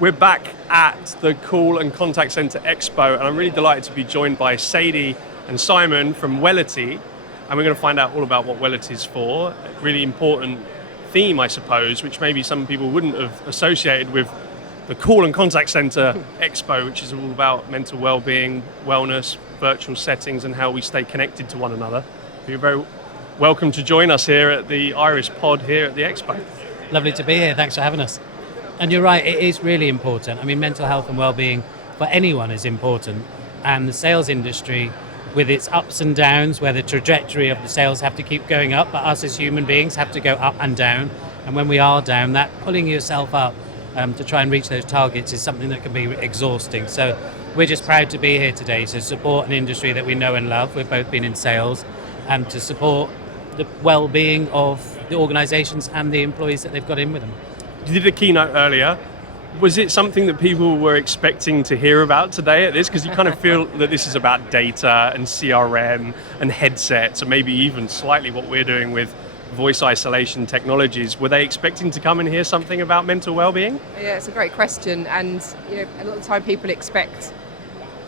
We're back at the Call and Contact Center Expo, and I'm really delighted to be joined by Sadie and Simon from Wellity, and we're going to find out all about what Wellity is for. A really important theme, I suppose, which maybe some people wouldn't have associated with the Call and Contact Center Expo, which is all about mental well-being, wellness, virtual settings, and how we stay connected to one another. You're very welcome to join us here at the Iris Pod here at the Expo. Lovely to be here. Thanks for having us. And you're right, it is really important. I mean, mental health and well-being for anyone is important. And the sales industry, with its ups and downs, where the trajectory of the sales have to keep going up, but us as human beings have to go up and down. And when we are down, that pulling yourself up to try and reach those targets is something that can be exhausting. So we're just proud to be here today to support an industry that we know and love. We've both been in sales, and to support the well-being of the organisations and the employees that they've got in with them. You did a keynote earlier. Was it something that people were expecting to hear about today at this? Because you kind of feel that this is about data and CRM and headsets, and maybe even slightly what we're doing with voice isolation technologies. Were they expecting to come and hear something about mental well-being? Yeah, it's a great question, and a lot of the time people expect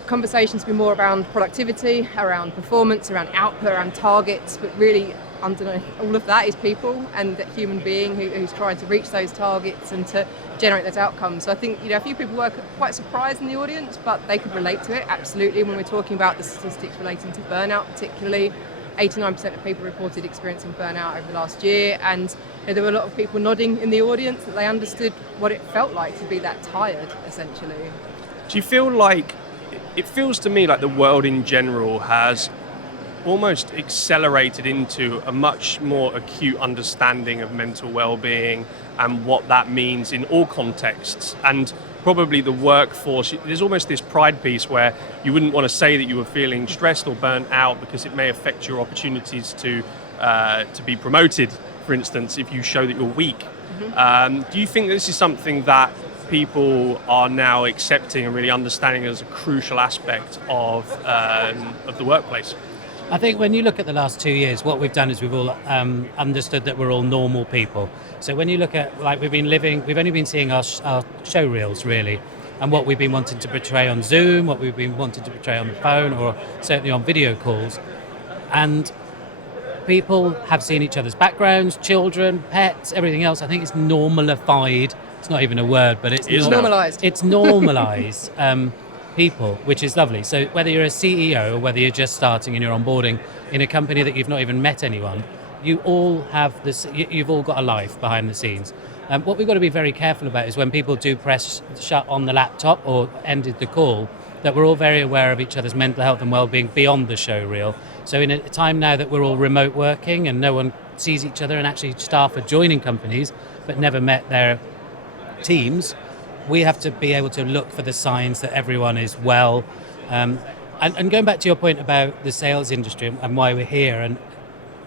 conversations to be more around productivity, around performance, around output, around targets, but really underneath all of that is people and that human being who's trying to reach those targets and to generate those outcomes. So I think a few people were quite surprised in the audience, but they could relate to it, absolutely. When we're talking about the statistics relating to burnout particularly, 89% of people reported experiencing burnout over the last year, and there were a lot of people nodding in the audience that they understood what it felt like to be that tired, essentially. Do you feel like, it feels to me like the world in general has almost accelerated into a much more acute understanding of mental well-being and what that means in all contexts, and probably the workforce. There's almost this pride piece where you wouldn't want to say that you were feeling stressed or burnt out because it may affect your opportunities to be promoted, for instance, if you show that you're weak. Mm-hmm. Do you think this is something that people are now accepting and really understanding as a crucial aspect of the workplace? I think when you look at the last 2 years, what we've done is we've all understood that we're all normal people. So when you look at, like, we've only been seeing our show reels, really, and what we've been wanting to portray on Zoom, what we've been wanting to portray on the phone, or certainly on video calls. And people have seen each other's backgrounds, children, pets, everything else. I think it's normalified. It's not even a word, but it's normalised. It's normalised. People, which is lovely. So whether you're a CEO or whether you're just starting and you're onboarding in a company that you've not even met anyone, you all have this. You've all got a life behind the scenes. What we've got to be very careful about is when people do press shut on the laptop or ended the call, that we're all very aware of each other's mental health and well-being beyond the show reel. So in a time now that we're all remote working and no one sees each other, and actually staff are joining companies but never met their teams, we have to be able to look for the signs that everyone is well. And going back to your point about the sales industry and why we're here and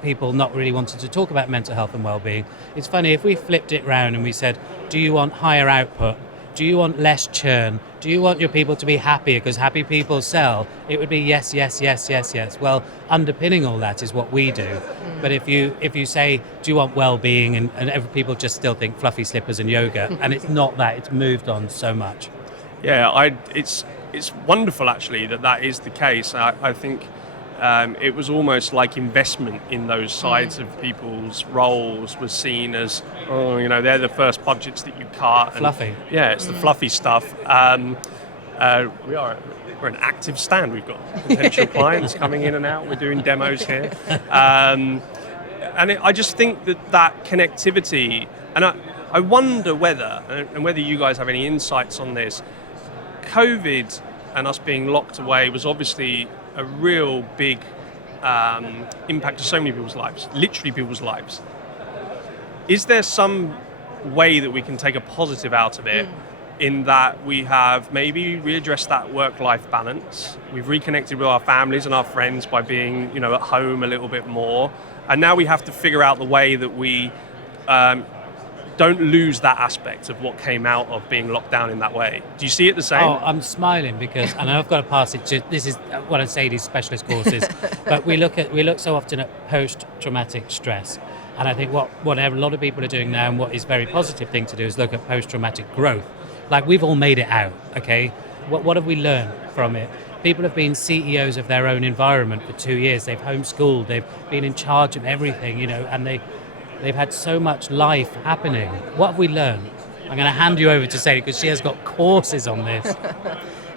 people not really wanting to talk about mental health and well-being, it's funny, if we flipped it round and we said, do you want higher output? Do you want less churn? Do you want your people to be happier because happy people sell? It would be yes, yes, yes, yes, yes. Well, underpinning all that is what we do. But if you say, do you want well-being, and people just still think fluffy slippers and yoga, and it's not that, it's moved on so much. Yeah, it's wonderful actually that is the case. I think it was almost like investment in those sides of people's roles was seen as, they're the first budgets that you cut. Fluffy. Yeah, it's the fluffy stuff. We're an active stand. We've got potential clients coming in and out. We're doing demos here. I just think that connectivity, and I wonder whether you guys have any insights on this. COVID and us being locked away was obviously a real big impact to so many people's lives, literally people's lives. Is there some way that we can take a positive out of it, in that we have maybe readdressed that work-life balance, we've reconnected with our families and our friends by being, at home a little bit more, and now we have to figure out the way that we don't lose that aspect of what came out of being locked down in that way. Do you see it the same? Oh, I'm smiling because, and I've got to pass it to, this is one of Sadie's specialist courses, but we look so often at post-traumatic stress. And I think what a lot of people are doing now, and what is a very positive thing to do, is look at post-traumatic growth. like we've all made it out, okay? What have we learned from it? People have been CEOs of their own environment for 2 years. They've homeschooled, they've been in charge of everything, and they've had so much life happening. What have we learned? I'm going to hand you over to Sadie because she has got courses on this.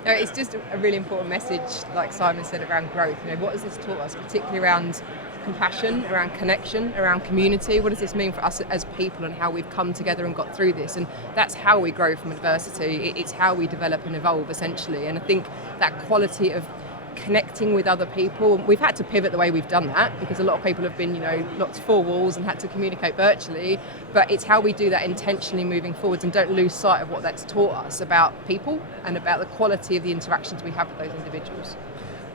No, it's just a really important message, like Simon said, around growth. What has this taught us, particularly around compassion, around connection, around community? What does this mean for us as people and how we've come together and got through this? And that's how we grow from adversity. It's how we develop and evolve, essentially. And I think that quality of connecting with other people, we've had to pivot the way we've done that because a lot of people have been, locked to four walls and had to communicate virtually. But it's how we do that intentionally moving forwards and don't lose sight of what that's taught us about people and about the quality of the interactions we have with those individuals.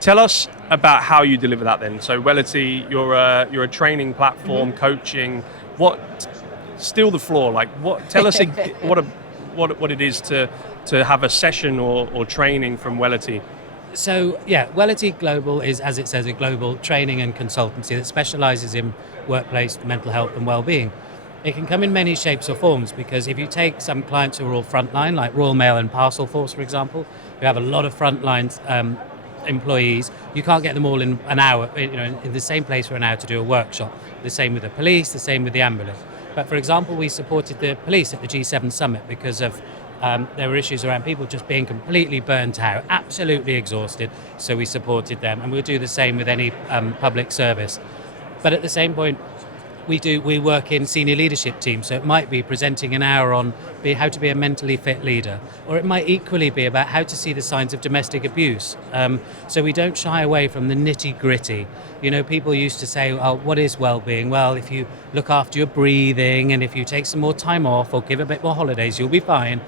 Tell us about how you deliver that then. So Wellity, you're a training platform, coaching. Steal the floor. Tell us what it is to have a session or training from Wellity. So yeah, Wellity Global is, as it says, a global training and consultancy that specialises in workplace mental health and well-being. It can come in many shapes or forms because if you take some clients who are all frontline, like Royal Mail and Parcel Force, for example, who have a lot of frontline employees, you can't get them all in an hour, in the same place for an hour to do a workshop. The same with the police, the same with the ambulance. But for example, we supported the police at the G7 summit because of there were issues around people just being completely burnt out, absolutely exhausted. So we supported them, and we'll do the same with any public service. But at the same point, we work in senior leadership teams, so it might be presenting an hour on how to be a mentally fit leader, or it might equally be about how to see the signs of domestic abuse. So we don't shy away from the nitty gritty. People used to say, oh, what is well-being? Well, if you look after your breathing and if you take some more time off or give a bit more holidays, you'll be fine.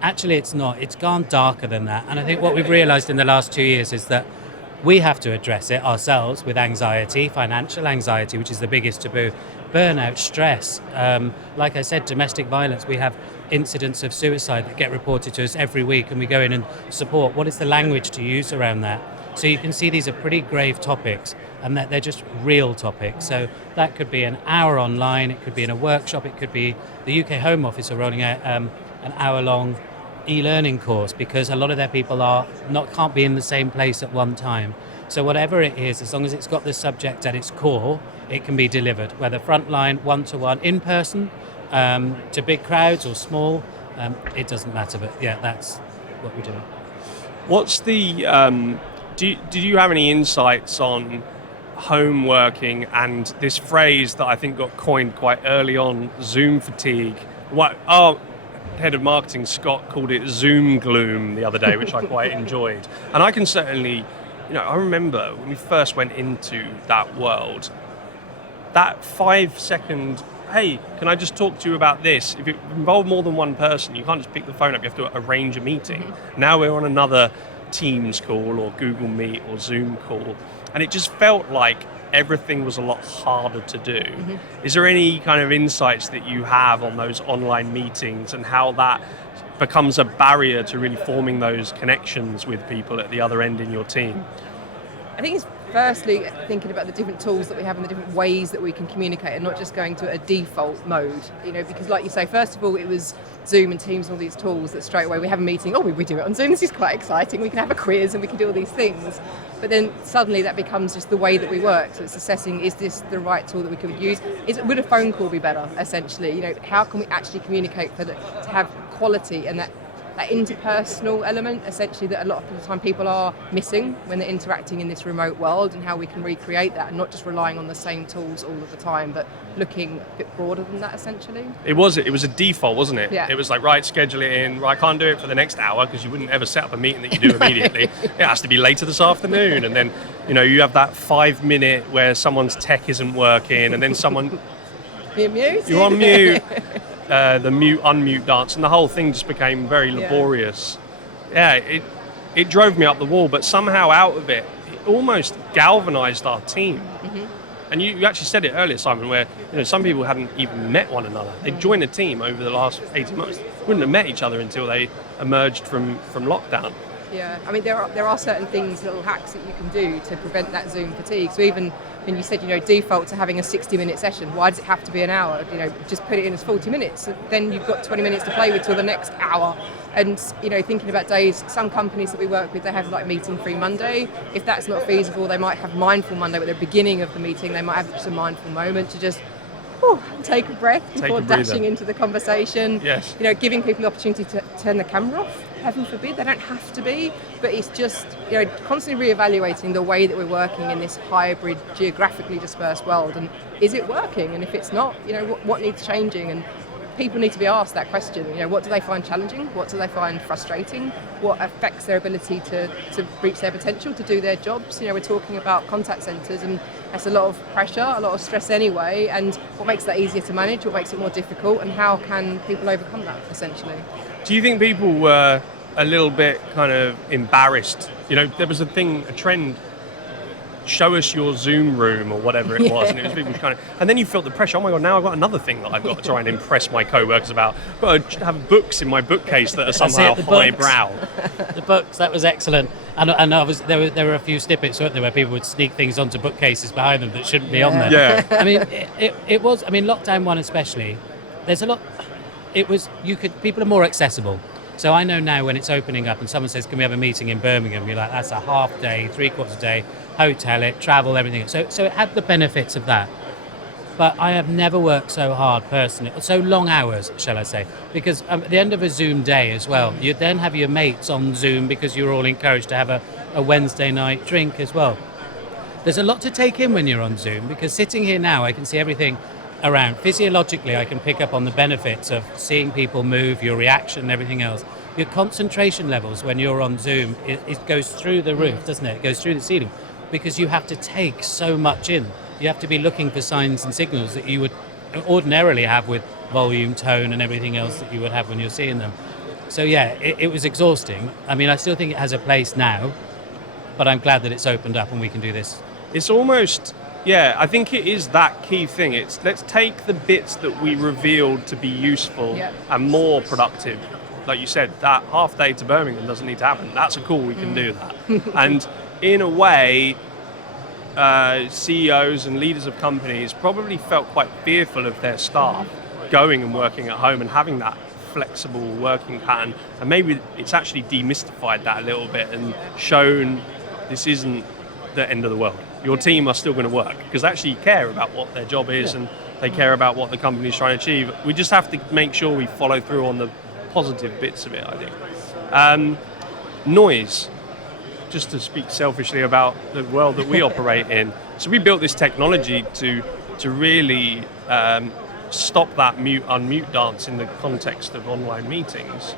Actually, it's not. It's gone darker than that. And I think what we've realised in the last 2 years is that we have to address it ourselves with anxiety, financial anxiety, which is the biggest taboo, burnout, stress. Like I said, domestic violence. We have incidents of suicide that get reported to us every week, and we go in and support. What is the language to use around that? So you can see these are pretty grave topics and that they're just real topics. So that could be an hour online, it could be in a workshop, it could be the UK Home Office are rolling out an hour-long e-learning course because a lot of their people can't be in the same place at one time. So whatever it is, as long as it's got the subject at its core, it can be delivered, whether frontline, one-to-one, in person, to big crowds or small, it doesn't matter. But yeah, that's what we do. What's the? Did you have any insights on home working and this phrase that I think got coined quite early on, Zoom fatigue? Our head of marketing, Scott, called it Zoom gloom the other day, which I quite enjoyed. And I can certainly, I remember when we first went into that world, that 5-second, hey, can I just talk to you about this? If it involved more than one person, you can't just pick the phone up, you have to arrange a meeting. Mm-hmm. Now we're on another Teams call or Google Meet or Zoom call, and it just felt like everything was a lot harder to do. Mm-hmm. Is there any kind of insights that you have on those online meetings and how that becomes a barrier to really forming those connections with people at the other end in your team? I think it's firstly thinking about the different tools that we have and the different ways that we can communicate and not just going to a default mode, because like you say, first of all, it was Zoom and Teams and all these tools that straight away we have a meeting, we do it on Zoom, this is quite exciting, we can have a quiz and we can do all these things. But then suddenly that becomes just the way that we work. So it's assessing, is this the right tool that we could use? Would a phone call be better, essentially? How can we actually communicate to have quality and that interpersonal element, essentially, that a lot of the time people are missing when they're interacting in this remote world, and how we can recreate that and not just relying on the same tools all of the time, but looking a bit broader than that, essentially. It was a default, wasn't it? Yeah. It was like, right, schedule it in. Right, I can't do it for the next hour because you wouldn't ever set up a meeting that you do immediately. It has to be later this afternoon. And then, you have that 5 minute where someone's tech isn't working and then someone... You're on mute. The mute-unmute dance, and the whole thing just became very laborious. Yeah, it drove me up the wall, but somehow out of it, it almost galvanized our team. Mm-hmm. And you actually said it earlier, Simon, where some people hadn't even met one another. They joined a team over the last 18 months. Wouldn't have met each other until they emerged from lockdown. Yeah, I mean there are certain things, little hacks that you can do to prevent that Zoom fatigue. So even when you said, default to having a 60-minute session, why does it have to be an hour? Just put it in as 40 minutes. So then you've got 20 minutes to play with till the next hour. And thinking about days, some companies that we work with, they have like meeting-free Monday. If that's not feasible, they might have mindful Monday, but at the beginning of the meeting, they might have just a mindful moment to just take a breath before dashing into the conversation. Yes. Giving people the opportunity to turn the camera off. Heaven forbid, they don't have to be, but it's just constantly reevaluating the way that we're working in this hybrid, geographically dispersed world. And is it working? And if it's not, what needs changing? And people need to be asked that question. What do they find challenging? What do they find frustrating? What affects their ability to reach their potential, to do their jobs? We're talking about contact centres, and that's a lot of pressure, a lot of stress anyway. And what makes that easier to manage? What makes it more difficult? And how can people overcome that, essentially? Do you think people were a little bit kind of embarrassed? There was a trend, show us your Zoom room or whatever it was, and it was people kind of, and then you felt the pressure. Oh my God! Now I've got another thing that I've got to try and impress my co-workers about. I've got to have books in my bookcase that are somehow highbrow. The books, that was excellent, and there were a few snippets, weren't there, where people would sneak things onto bookcases behind them that shouldn't be on there. Yeah. I mean, it was. I mean, lockdown one especially. There's a lot. People are more accessible. So I know now when it's opening up and someone says, can we have a meeting in Birmingham? You're like, that's a half day, 3/4 day, hotel it, travel, everything. So it had the benefits of that. But I have never worked so hard personally, so long hours, shall I say, because at the end of a Zoom day as well, you then have your mates on Zoom because you're all encouraged to have a Wednesday night drink as well. There's a lot to take in when you're on Zoom, because sitting here now, I can see everything around. Physiologically, I can pick up on the benefits of seeing people move, your reaction and everything else. Your concentration levels when you're on Zoom, it goes through the roof, doesn't it? It goes through the ceiling, because you have to take so much in. You have to be looking for signs and signals that you would ordinarily have with volume, tone and everything else that you would have when you're seeing them. So yeah, it was exhausting. I mean, I still think it has a place now, but I'm glad that it's opened up and we can do this. It's almost, I think it is that key thing. It's let's take the bits that we revealed to be useful and more productive. Like you said, that half day to Birmingham doesn't need to happen. That's a call, we can do that. And in a way, CEOs and leaders of companies probably felt quite fearful of their staff going and working at home and having that flexible working pattern. And maybe it's actually demystified that a little bit and shown this isn't the end of the world. Your team are still going to work because they actually care about what their job is and they care about what the company's trying to achieve. We just have to make sure we follow through on the positive bits of it, I think. Noise, just to speak selfishly about the world that we operate in. So we built this technology to really stop that mute-unmute dance in the context of online meetings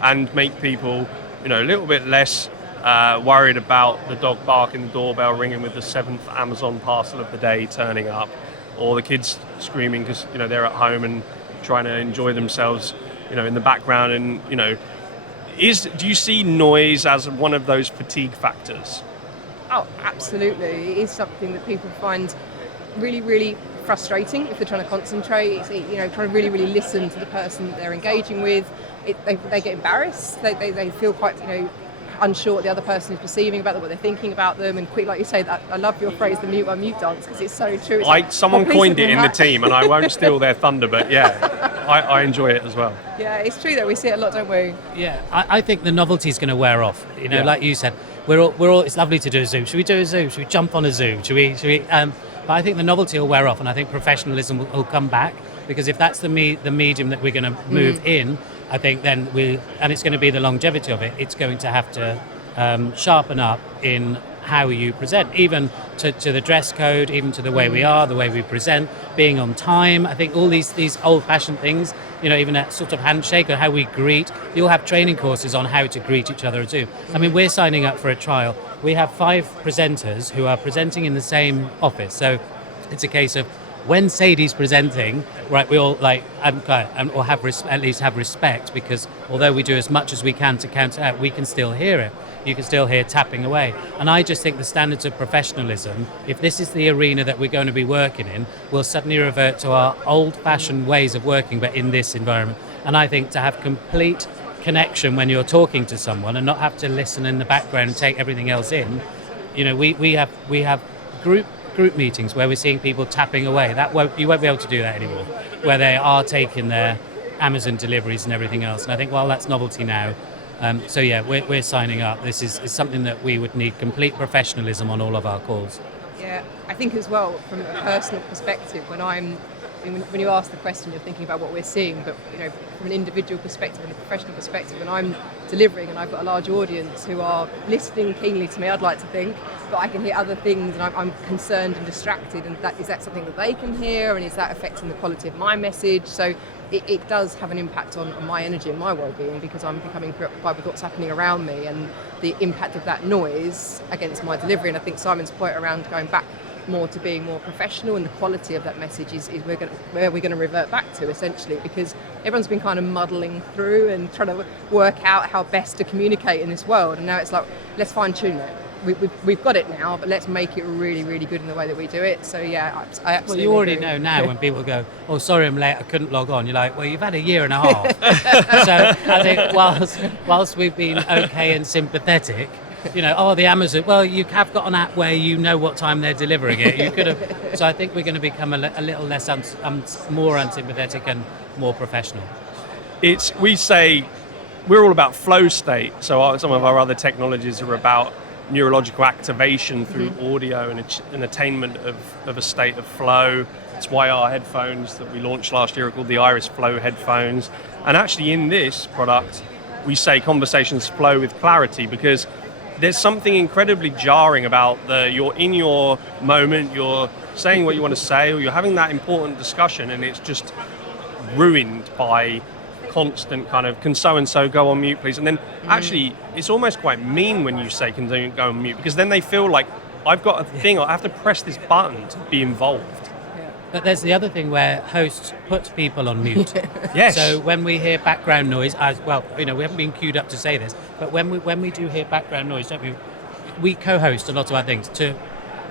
and make people, a little bit less worried about the dog barking, the doorbell ringing with the 7th Amazon parcel of the day turning up, or the kids screaming because they're at home and trying to enjoy themselves in the background. And do you see noise as one of those fatigue factors? Oh, absolutely. It is something that people find really, really frustrating if they're trying to concentrate. It's, trying to really, really listen to the person that they're engaging with. They get embarrassed. They feel quite, unsure what the other person is perceiving about them, what they're thinking about them, and quick, like you say, that I love your phrase, the mute-unmute dance, because it's so true. It's someone coined it in the team, and I won't steal their thunder, but I enjoy it as well. Yeah, it's true though. We see it a lot, don't we? Yeah, I think the novelty is going to wear off. Like you said, we're all. It's lovely to do a Zoom. Should we do a Zoom? Should we jump on a Zoom? Should we? But I think the novelty will wear off, and I think professionalism will come back, because if that's the medium that we're going to move in, I think then and it's going to be the longevity of it. It's going to have to sharpen up in how you present, even to the dress code, even to the way we are, the way we present, being on time. I think all these old-fashioned things, even that sort of handshake or how we greet. You'll have training courses on how to greet each other at Zoom. I mean, we're signing up for a trial. We have 5 presenters who are presenting in the same office. So it's a case of when Sadie's presenting, right, we all or at least have respect, because although we do as much as we can to counter out, we can still hear it. You can still hear tapping away. And I just think the standards of professionalism, if this is the arena that we're going to be working in, will suddenly revert to our old-fashioned ways of working, but in this environment. And I think to have complete connection when you're talking to someone and not have to listen in the background and take everything else in. You know, we have group meetings where we're seeing people tapping away. You won't be able to do that anymore, where they are taking their Amazon deliveries and everything else. And I think, well, that's novelty now. So yeah, we're signing up. This is something that we would need complete professionalism on all of our calls. Yeah, I think as well from a personal perspective, when you ask the question, you're thinking about what we're seeing, but you know, from an individual perspective and a professional perspective, when I'm delivering and I've got a large audience who are listening keenly to me, I'd like to think, but I can hear other things and I'm concerned and distracted, and is that something that they can hear, and is that affecting the quality of my message? So it does have an impact on my energy and my well-being, because I'm becoming preoccupied with what's happening around me and the impact of that noise against my delivery. And I think Simon's point around going back more to being more professional, and the quality of that message is where we're going to revert back to, essentially, because everyone's been kind of muddling through and trying to work out how best to communicate in this world, and now it's like, let's fine tune it. We've got it now, but let's make it really, really good in the way that we do it. So yeah, I absolutely Well, you already agree. know now when people go, oh, sorry I'm late, I couldn't log on. You're like, well, you've had a year and a half. So I think whilst we've been okay and sympathetic, you know, oh, the Amazon, well, you have got an app where you know what time they're delivering it. You could have. So I think we're going to become a little less, more unsympathetic and more professional. We say we're all about flow state. So some of our other technologies are about neurological activation through audio and an attainment of a state of flow. It's why our headphones that we launched last year are called the Iris Flow headphones. And actually in this product, we say conversations flow with clarity, because there's something incredibly jarring about you're in your moment, you're saying what you want to say, or you're having that important discussion, and it's just ruined by constant kind of, can so-and-so go on mute please? And then actually it's almost quite mean when you say, can they go on mute? Because then they feel like, I've got a thing, I have to press this button to be involved. But there's the other thing where hosts put people on mute. Yes. So when we hear background noise, as well, you know, we haven't been queued up to say this, but when we do hear background noise, don't we co-host a lot of our things to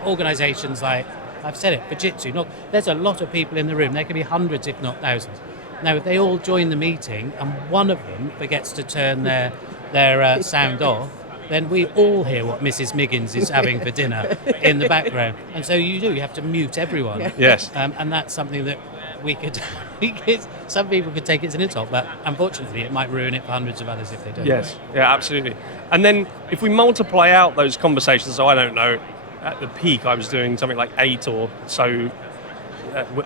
organisations like, I've said it, Fujitsu. There's a lot of people in the room. There could be hundreds, if not thousands. Now, if they all join the meeting and one of them forgets to turn their sound off, then we all hear what Mrs. Miggins is having for dinner in the background. And so you have to mute everyone. Yeah. Yes. And that's something that we could, some people could take it as an insult, but unfortunately it might ruin it for hundreds of others if they don't. Yes, yeah, absolutely. And then if we multiply out those conversations, so I don't know, at the peak I was doing something like 8 or so.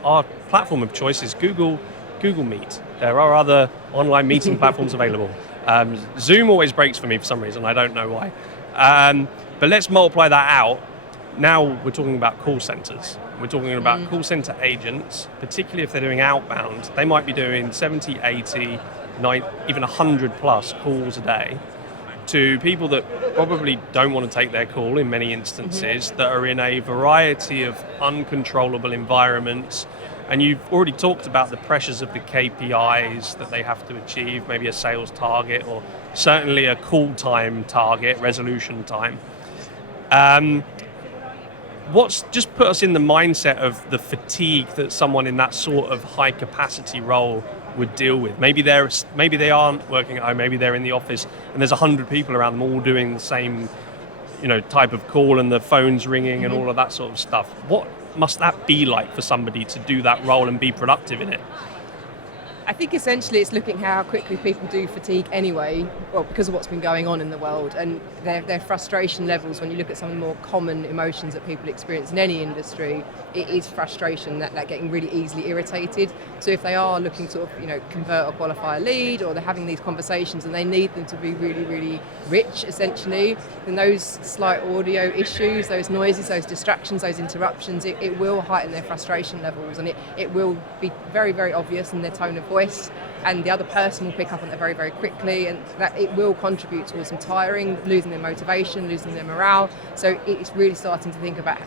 Our platform of choice is Google Meet. There are other online meeting platforms available. Zoom always breaks for me for some reason, I don't know why. But let's multiply that out. Now we're talking about call centers. We're talking about call center agents, particularly if they're doing outbound. They might be doing 70, 80, 90, even 100 plus calls a day to people that probably don't want to take their call in many instances, that are in a variety of uncontrollable environments. And you've already talked about the pressures of the KPIs that they have to achieve, maybe a sales target or certainly a call time target, resolution time. Just put us in the mindset of the fatigue that someone in that sort of high capacity role would deal with. Maybe they aren't working at home, maybe they're in the office and there's 100 people around them all doing the same, type of call, and the phone's ringing and all of that sort of stuff. What must that be like for somebody to do that role and be productive in it? I think essentially it's looking how quickly people do fatigue anyway, well, because of what's been going on in the world, and their frustration levels. When you look at some of the more common emotions that people experience in any industry, it is frustration, that getting really easily irritated. So if they are looking to convert or qualify a lead, or they're having these conversations and they need them to be really, really rich, essentially, then those slight audio issues, those noises, those distractions, those interruptions, it will heighten their frustration levels, and it will be very, very obvious in their tone of voice, and the other person will pick up on that very, very quickly, and that it will contribute towards them tiring, losing their motivation, losing their morale. So it's really starting to think about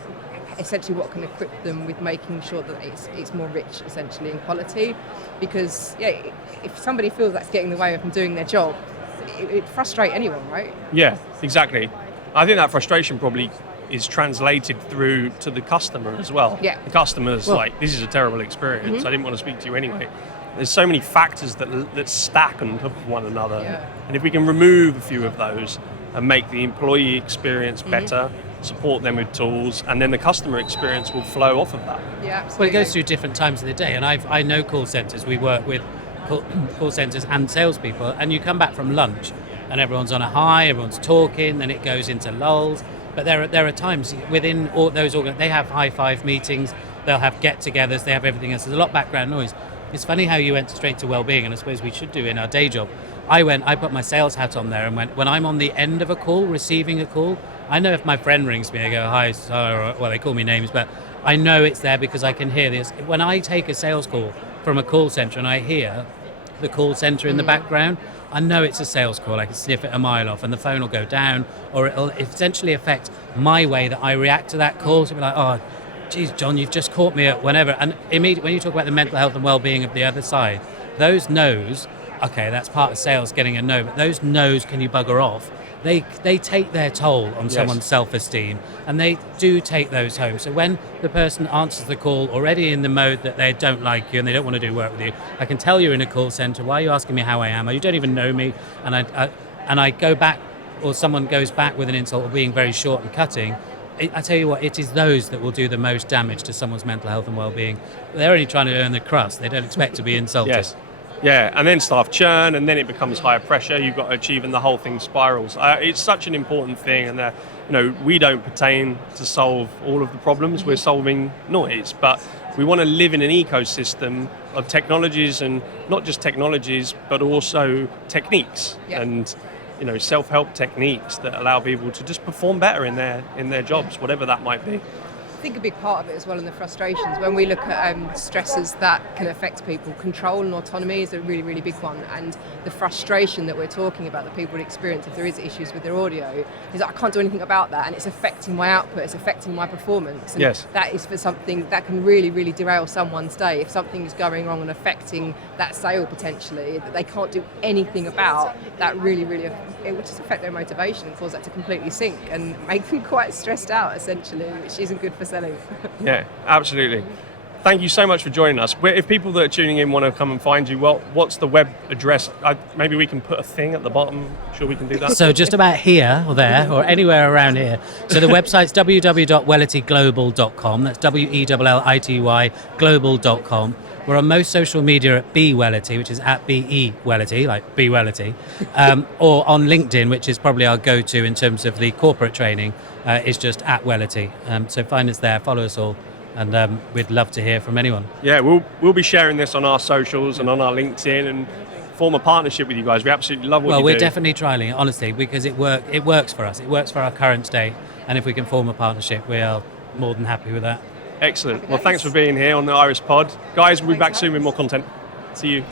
essentially what can equip them with making sure that it's more rich, essentially, in quality. Because if somebody feels that's getting in the way of them doing their job, it frustrates anyone, right? Yeah, exactly. I think that frustration probably is translated through to the customer as well. Yeah. The customer's like, this is a terrible experience, I didn't want to speak to you anyway. there's so many factors that stack on top of one another. Yeah. And if we can remove a few of those and make the employee experience better, support them with tools, and then the customer experience will flow off of that. Yeah, Well, absolutely. it goes through different times of the day, and I know call centres. We work with call centres and salespeople, and you come back from lunch, and everyone's on a high, everyone's talking, then it goes into lulls. But there are times within all those they have high five meetings, they'll have get-togethers, they have everything else. There's a lot of background noise. It's funny how you went straight to Wellbeing, and I suppose we should do in our day job. I put my sales hat on there and went, when I'm on the end of a call, receiving a call, I know if my friend rings me, I go, hi, sorry, well, they call me names, but I know it's there because I can hear this. When I take a sales call from a call centre and I hear the call centre in the background, I know it's a sales call. I can sniff it a mile off, and the phone will go down, or it'll essentially affect my way that I react to that call. So be like, oh, geez, John, you've just caught me at whenever. And immediately, when you talk about the mental health and well-being of the other side, those no's, okay, that's part of sales, getting a no, but those no's, can you bugger off? They take their toll on someone's self-esteem, and they do take those home. So when the person answers the call already in the mode that they don't like you and they don't want to do work with you, I can tell you're in a call centre, why are you asking me how I am? You don't even know me, and I go back, or someone goes back with an insult or being very short and cutting. I tell you what, it is those that will do the most damage to someone's mental health and well-being. They're only trying to earn the crust. They don't expect to be insulted. Yes. Yeah, and then staff churn, and then it becomes higher pressure. You've got to achieve, and the whole thing spirals. It's such an important thing, and we don't pertain to solve all of the problems. We're solving noise, but we want to live in an ecosystem of technologies, and not just technologies, but also techniques and self-help techniques that allow people to just perform better in their jobs, whatever that might be. I think a big part of it as well in the frustrations, when we look at stressors that can affect people, control and autonomy is a really, really big one, and the frustration that we're talking about that people would experience if there is issues with their audio is that I can't do anything about that, and it's affecting my output, it's affecting my performance, and that is for something that can really, really derail someone's day. If something is going wrong and affecting that sale potentially that they can't do anything about, that really, really, it would just affect their motivation and cause that to completely sink and make them quite stressed out essentially, which isn't good for selling. Yeah, absolutely. Thank you so much for joining us. If people that are tuning in want to come and find you, what's the web address? Maybe we can put a thing at the bottom. Sure, we can do that. So just about here or there or anywhere around here. So the website's www.wellityglobal.com. That's Wellity global.com. We're on most social media at Wellity, which is at Wellity, like Wellity, or on LinkedIn, which is probably our go-to in terms of the corporate training, is just at Wellity. So find us there, follow us all, and we'd love to hear from anyone. Yeah, we'll be sharing this on our socials and on our LinkedIn and form a partnership with you guys. We absolutely love what you do. Well, we're definitely trialing it, honestly, because it works for us. It works for our current state, and if we can form a partnership, we are more than happy with that. Excellent. Well, thanks for being here on the Iris Pod. Guys, we'll be back soon with more content. See you.